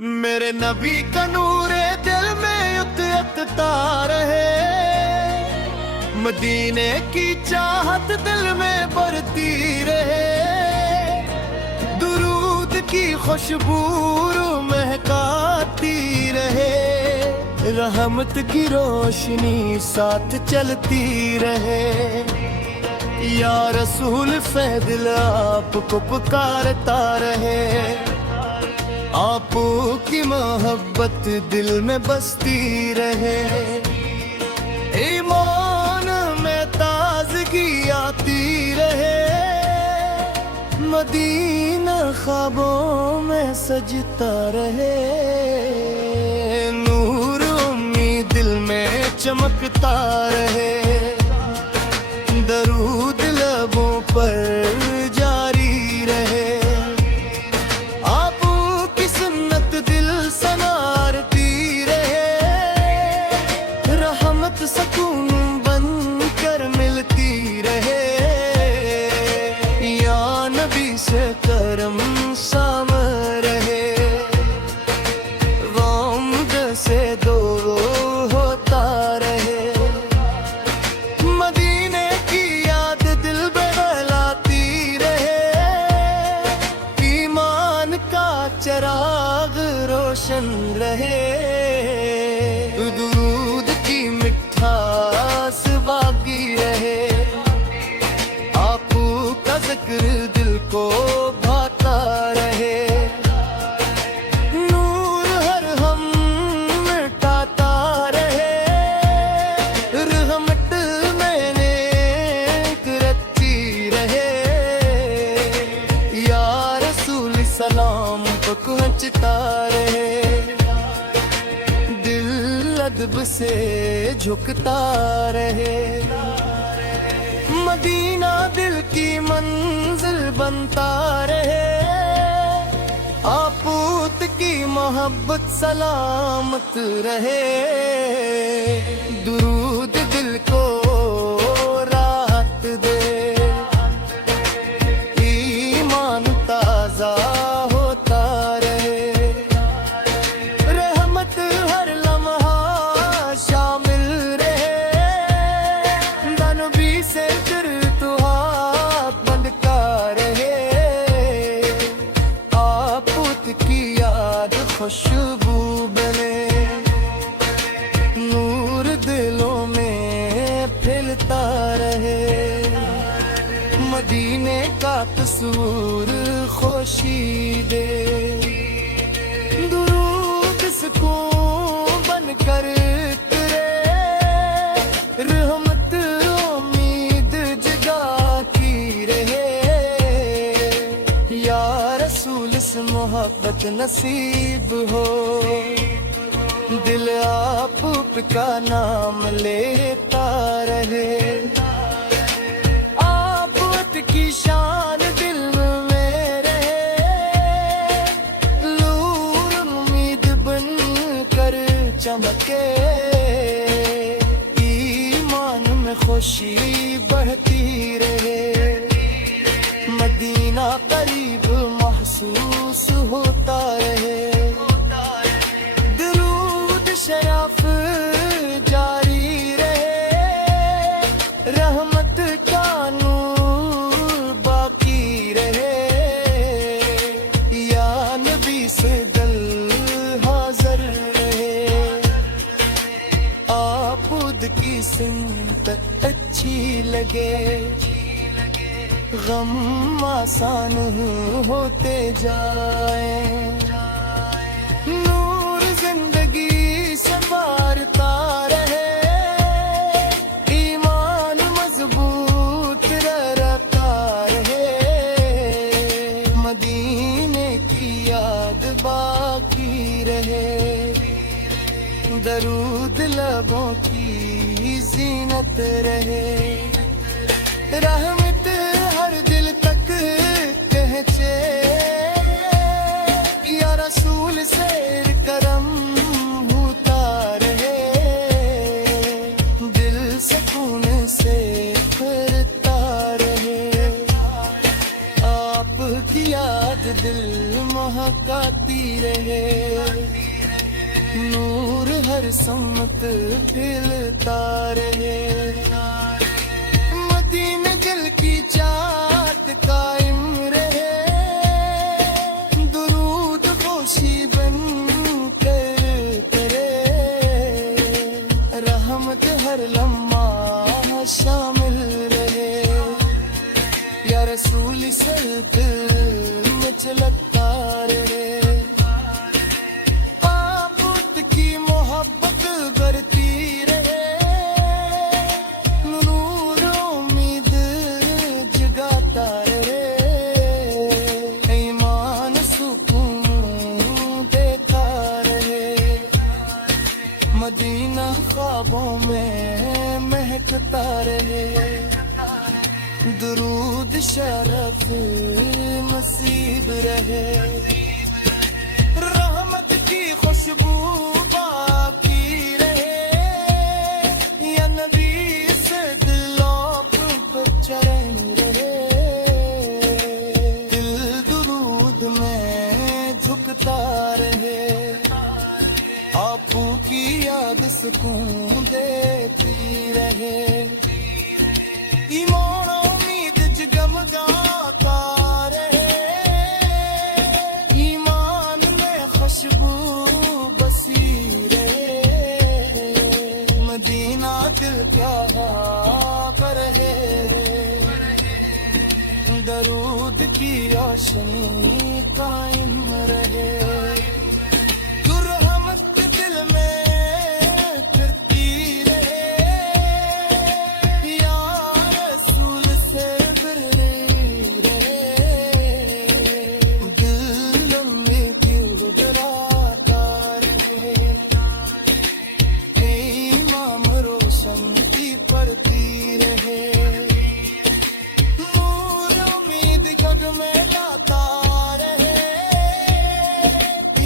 मेरे नबी का नूरे दिल में उतरता रहे, मदीने की चाहत दिल में बढ़ती रहे, दुरूद की खुशबू महकाती रहे, रहमत की रोशनी साथ चलती रहे। या रसूल फैज़ल आपको पुकारता रहे, आपकी मोहब्बत दिल में बसती रहे, ईमान में ताज़गी आती रहे, मदीना ख्वाबों में सजता रहे, नूर उम्मीद दिल में चमकता रहे, दरूद लबों पर जारी रहे, आपकी सुन्नत दिल संवारती रहे, रहमत सुकून बन कर मिलती रहे, या नबी से करम शाम रहे, गम से दो होता रहे, मदीने की याद दिल बहलाती रहे, ईमान का चिराग रोशन रहे, दुरूद की मिठास बाकी रहे, आपका जिक्र दिल को भाता रहे, नूर हर हम मिटाता रहे, रहमत मैंने करती रहे, या रसूल सलाम पहुंचता रहे, दिल अदब से झुकता रहे, मदीना दिल की मंजिल बनता रहे, आपूत की मोहब्बत सलामत रहे, दुरूद दिल को राहत दे, ईमान ताजा होता रहे, रहमत हर लम्हा शामिल रहे, नबी से फिर तो हाथ बंद का रहे, आपूत की याद खुशबू बने, नूर दिलों में फैलता रहे, मदीने का तस्वीर खुशी दे, दुरूद सुकून बन कर उतरे, रहमत उम्मीद जगाती रहे, या रसूल से मोहब्बत नसीब हो, दिल आपका नाम लेता रहे, की शान दिल में रहे, नूर उम्मीद बन कर चमके, ईमान में खुशी बढ़ती रहे, मदीना करीब महसूस होता रहे, दरूद शराफ जारी रहे, रहमत का की सिमत अच्छी लगे, गम आसान होते जाए, नूर जिंदगी संवारता रहे, ईमान मजबूत रहता रहे, मदीने की याद बाकी रहे, दरूद लबों की जीनत रहे, रहमत हर दिल तक पहुंचे, या रसूल से करम होता रहे, दिल सुकून से भरता रहे, आपकी याद दिल महकाती रहे, नूर हर सम्मत खिलता रहे। मदीने दिल की चाहत कायम रहे, दुरूद पोशी बन कर करे, रहमत हर लम्हा शामिल रहे। या रसूल सर दिल में चलता रहे, आपुत की मोहब्बत करती रहे, नूर उम्मीद जगाता रहे, ईमान सुकून देता रहे। मदीना ख्वाबों में महकता रहे, दुरूद शरफ नसीब रहे। रहमत की खुशबू बाकी रहे, या नबी से दिलों पर चैन रहे। दिल दुरूद में झुकता रहे, आपू की याद सुकून देती रहे। ईमान उम्मीद जगमगाता रहे, ईमान में खुशबू बसी रहे। मदीना दिल क्या कर है, दरूद की रोशनी कायम रहे। रहमत दिल में फिरती रहे, या रसूल से बिरली रहे। दिल में क्यों डराता रहे, इमाम रोशन की पड़ती रहे, नूर उम्मीद जग में लाता रहे।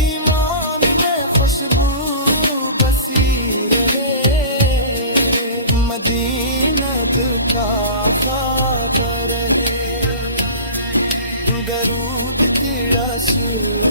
ईमान में खुशबू बसी रहे, मदीना दिल का ख्वाब रहे। दरूद की रसूल